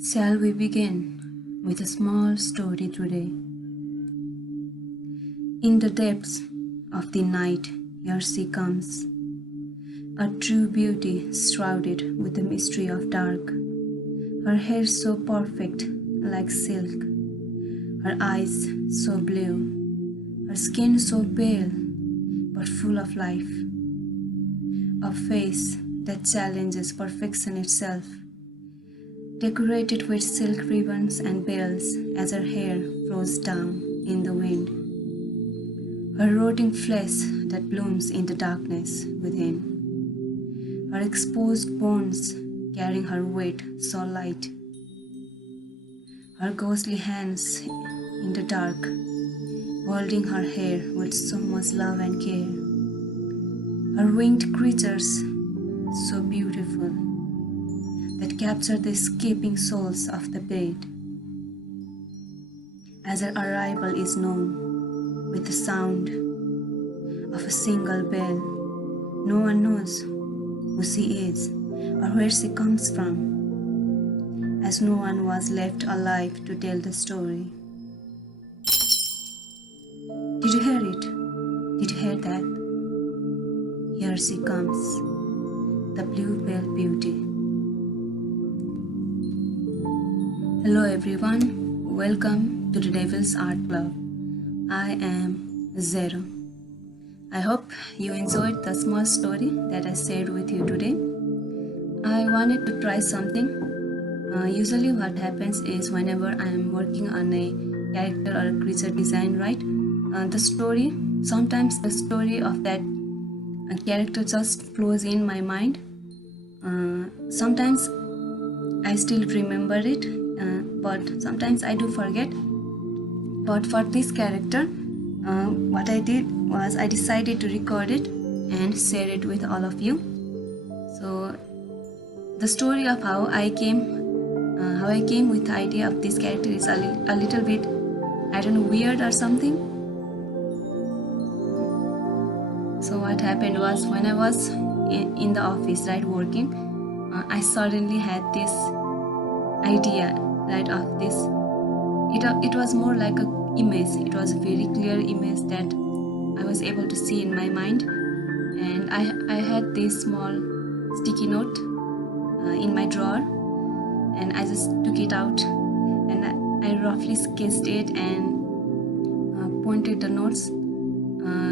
Shall we begin with a small story today? In the depths of the night, here she comes, a true beauty shrouded with the mystery of dark. Her hair so perfect, like silk, her eyes so blue, her skin so pale, but full of life. A face that challenges perfection itself, decorated with silk ribbons and bells as her hair flows down in the wind. Her rotting flesh that blooms in the darkness within. Her exposed bones carrying her weight so light. Her ghostly hands in the dark, holding her hair with so much love and care. Her winged creatures so beautiful that capture the escaping souls of the dead. As her arrival is known with the sound of a single bell, no one knows who she is or where she comes from, as no one was left alive to tell the story. Did you hear it? Did you hear that? Here she comes, the Blue Bell Beauty. Hello everyone, welcome to the Devil's Art Club. I am Zeroo. I hope you enjoyed the small story that I shared with you today. I wanted to try something. Usually what happens is whenever I am working on a character or a creature design, right? Sometimes the story of that character just flows in my mind. Sometimes I still remember it, but sometimes I do forget. But for this character, what I did was I decided to record it and share it with all of you. So the story of how I came with the idea of this character is a little bit, I don't know, weird or something. So what happened was when I was in the office, right, working, I suddenly had this idea, right, of this. It was more like a image. It was a very clear image that I was able to see in my mind, and I had this small sticky note in my drawer, and I just took it out and I roughly sketched it and pointed the notes,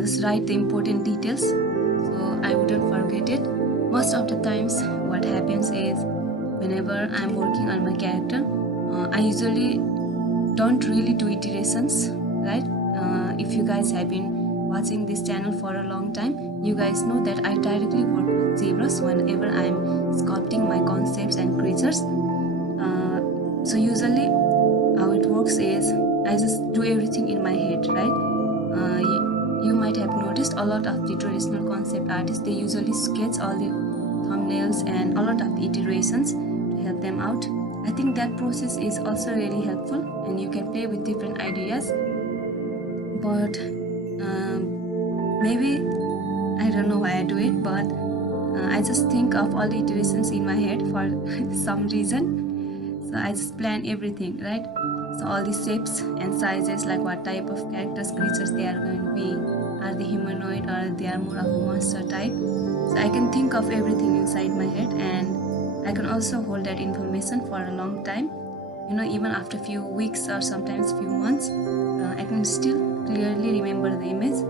just write the important details so I wouldn't forget it. Most of the times what happens is whenever I'm working on my character, I usually don't really do iterations, right? If you guys have been watching this channel for a long time, you guys know that I directly work with Zbrush whenever I'm sculpting my concepts and creatures. So usually how it works is I just do everything in my head, right? You might have noticed a lot of the traditional concept artists, they usually sketch all the thumbnails and a lot of the iterations to help them out. I think that process is also really helpful and you can play with different ideas. But maybe, I don't know why I do it, but I just think of all the iterations in my head for some reason. So I just plan everything, right? So all the shapes and sizes, like what type of characters, creatures they are going to be. Are they humanoid or they are more of a monster type? So I can think of everything inside my head, and I can also hold that information for a long time. You know, even after a few weeks or sometimes few months, I can still clearly remember the image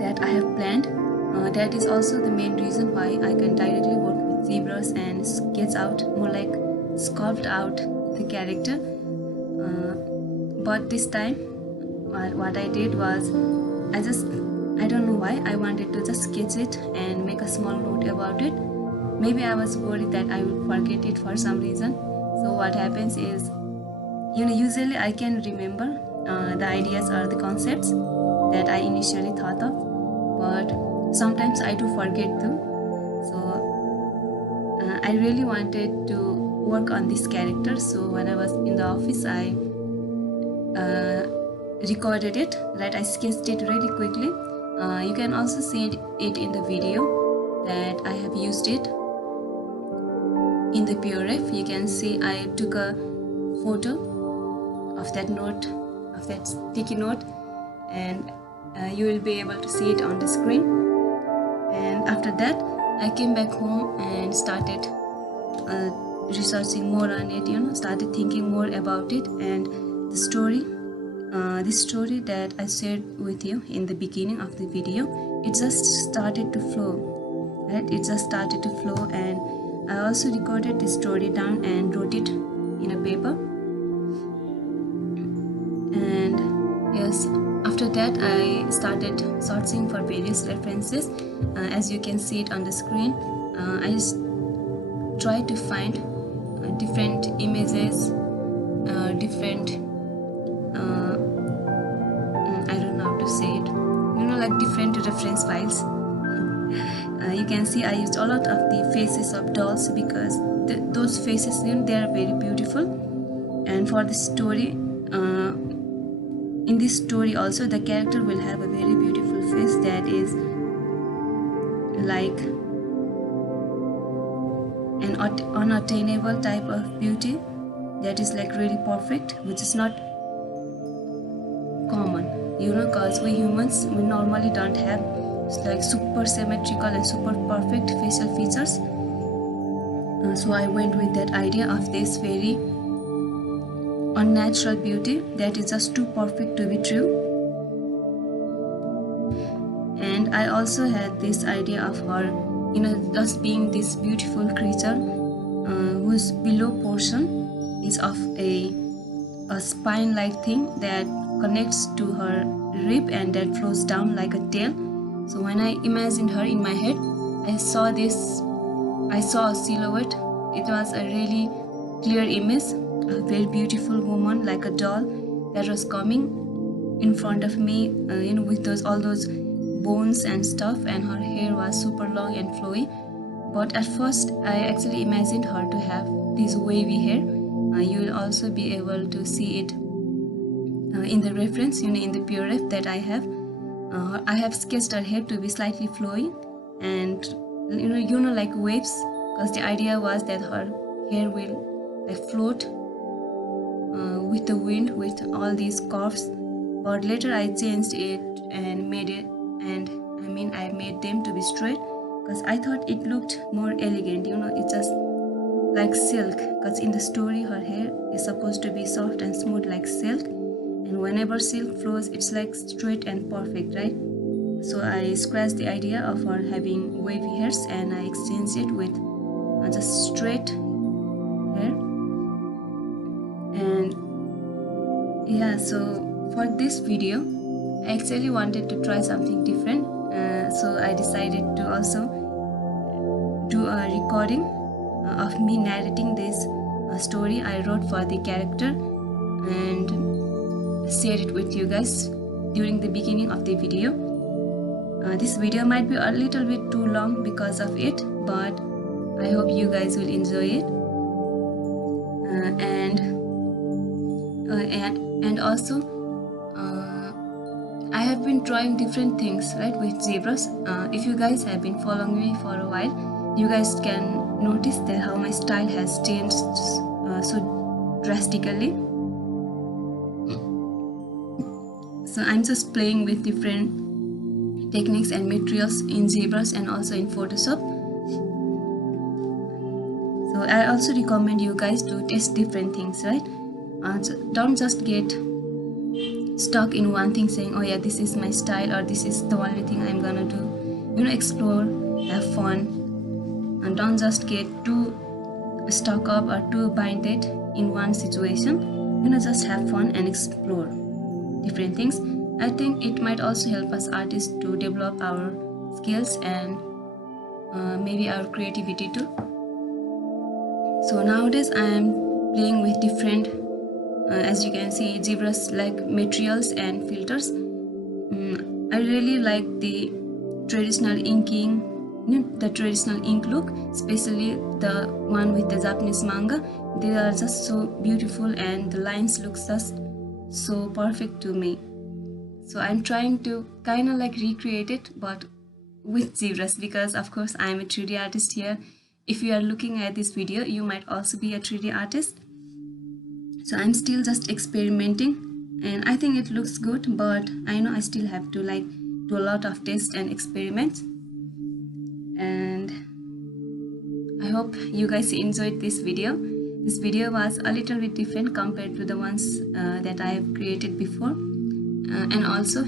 that I have planned. That is also the main reason why I can directly work with Zbrush and sketch out, more like sculpt out the character. But this time, what I did was, I don't know why, I wanted to just sketch it and make a small note about it. Maybe I was worried that I would forget it for some reason. So what happens is, you know, usually I can remember the ideas or the concepts that I initially thought of, but sometimes I do forget too. So I really wanted to work on this character. So when I was in the office, I recorded it, right? I sketched it really quickly. You can also see it in the video that I have used it. in the PRF, you can see I took a photo of that note, of that sticky note, and you will be able to see it on the screen. And after that, I came back home and started researching more on it, started thinking more about it, and the story, this story that I shared with you in the beginning of the video, it just started to flow, right? It just started to flow, and I also recorded the story down and wrote it in a paper. And yes, after that I started searching for various references. As you can see it on the screen, I just tried to find different images, different I don't know how to say it, like different reference files. You can see I used a lot of the faces of dolls because those faces, they are very beautiful. And for the story, in this story also, the character will have a very beautiful face that is like an unattainable type of beauty, that is like really perfect, which is not common, because we humans, we normally don't have like super symmetrical and super perfect facial features. So I went with that idea of this very unnatural beauty that is just too perfect to be true. And I also had this idea of her, just being this beautiful creature whose below portion is of a spine-like thing that connects to her rib and that flows down like a tail. So when I imagined her in my head, I saw a silhouette. It was a really clear image, a very beautiful woman like a doll that was coming in front of me, with all those bones and stuff, and her hair was super long and flowy. But at first I actually imagined her to have this wavy hair. You will also be able to see it in the reference, in the PRF that I have. I have sketched her hair to be slightly flowy and like waves, because the idea was that her hair will like float with the wind, with all these curves. But later I changed it and made it, and I made them to be straight because I thought it looked more elegant. It's just like silk, because in the story her hair is supposed to be soft and smooth like silk, and whenever silk flows, it's like straight and perfect, right? So I scratched the idea of her having wavy hairs and I exchanged it with just straight hair. And yeah, so for this video I actually wanted to try something different, so I decided to also do a recording of me narrating this story I wrote for the character and share it with you guys during the beginning of the video. This video might be a little bit too long because of it, but I hope you guys will enjoy it. And also I have been trying different things, right, with Zbrush. If you guys have been following me for a while, you guys can notice that how my style has changed so drastically. So I'm just playing with different techniques and materials in Zbrush and also in Photoshop. So I also recommend you guys to test different things, right? So don't just get stuck in one thing saying, oh yeah, this is my style or this is the only thing I'm gonna do. Explore, have fun, and don't just get too stuck up or too binded in one situation. Just have fun and explore different things. I think it might also help us artists to develop our skills and maybe our creativity too. So nowadays I am playing with different, as you can see, Zbrush like materials and filters. I really like the traditional inking, the traditional ink look, especially the one with the Japanese manga. They are just so beautiful and the lines look just so perfect to me. So I'm trying to kind of like recreate it, but with Zbrush, because of course I'm a 3D artist here if you are looking at this video, you might also be a 3D artist. So I'm still just experimenting, and I think it looks good, but I know I still have to like do a lot of tests and experiments. And I hope you guys enjoyed this video. This video was a little bit different compared to the ones that I have created before. And also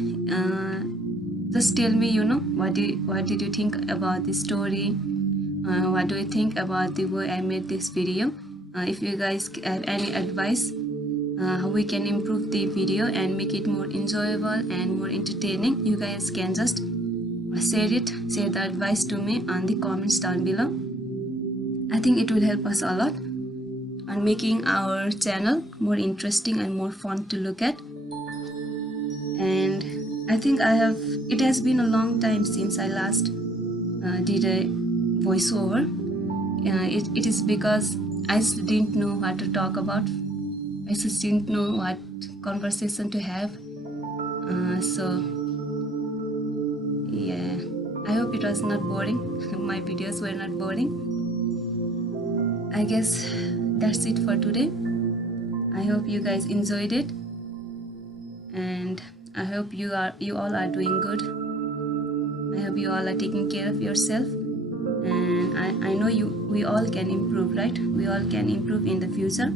just tell me, you know, what did you think about the story? What do you think about the way I made this video? If you guys have any advice how we can improve the video and make it more enjoyable and more entertaining, you guys can just share the advice to me on the comments down below. I think it will help us a lot on making our channel more interesting and more fun to look at. And I think it has been a long time since I last did a voiceover. It is because I just didn't know what to talk about. I just didn't know what conversation to have. So yeah, I hope it was not boring. My videos were not boring. I guess that's it for today. I hope you guys enjoyed it, and I hope you all are doing good. I hope you all are taking care of yourself, and I know we all can improve, right? We all can improve in the future.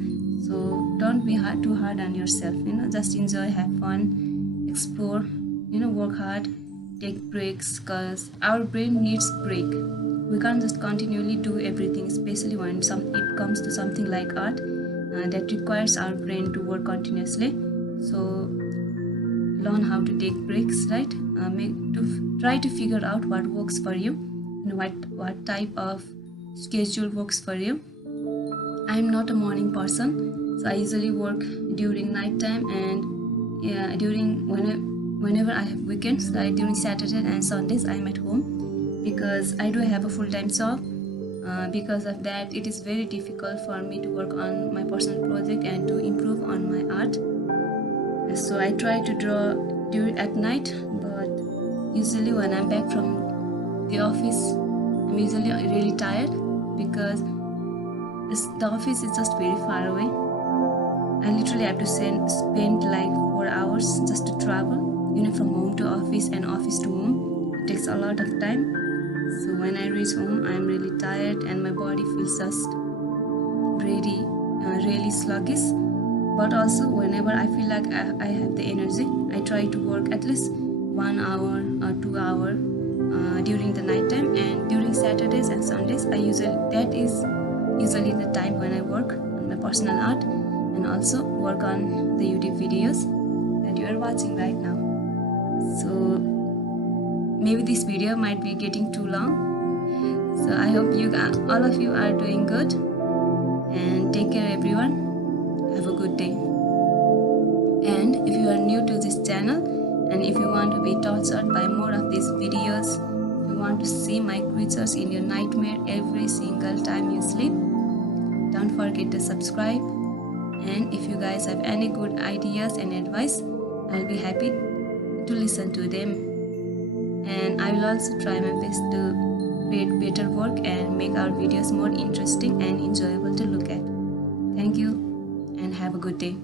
So don't be too hard on yourself, you know. Just enjoy, have fun, explore, you know, work hard, take breaks, because our brain needs break. We can't just continually do everything, especially when it comes to something like art that requires our brain to work continuously. So learn how to take breaks, right? Try to figure out what works for you, and what type of schedule works for you. I'm not a morning person, so I usually work during night time, and yeah, whenever I have weekends, like during Saturday and Sundays, I'm at home because I do have a full-time job. Because of that, it is very difficult for me to work on my personal project and to improve on my art. So I try to draw at night, but usually when I'm back from the office, I'm usually really tired because the office is just very far away. I literally have to spend like 4 hours just to travel, you know, from home to office and office to home. It takes a lot of time. So when I reach home, I'm really tired and my body feels just really sluggish. But also whenever I feel like I have the energy, I try to work at least 1 hour or 2 hours during the night time, and during Saturdays and Sundays that is usually the time when I work on my personal art and also work on the YouTube videos that you are watching right now. So maybe this video might be getting too long. So I hope all of you are doing good, and take care everyone. Have a good day. And if you are new to this channel, and if you want to be tortured by more of these videos, if you want to see my creatures in your nightmare every single time you sleep, don't forget to subscribe. And if you guys have any good ideas and advice, I'll be happy to listen to them. And I will also try my best to create better work and make our videos more interesting and enjoyable to look at. Thank you and have a good day.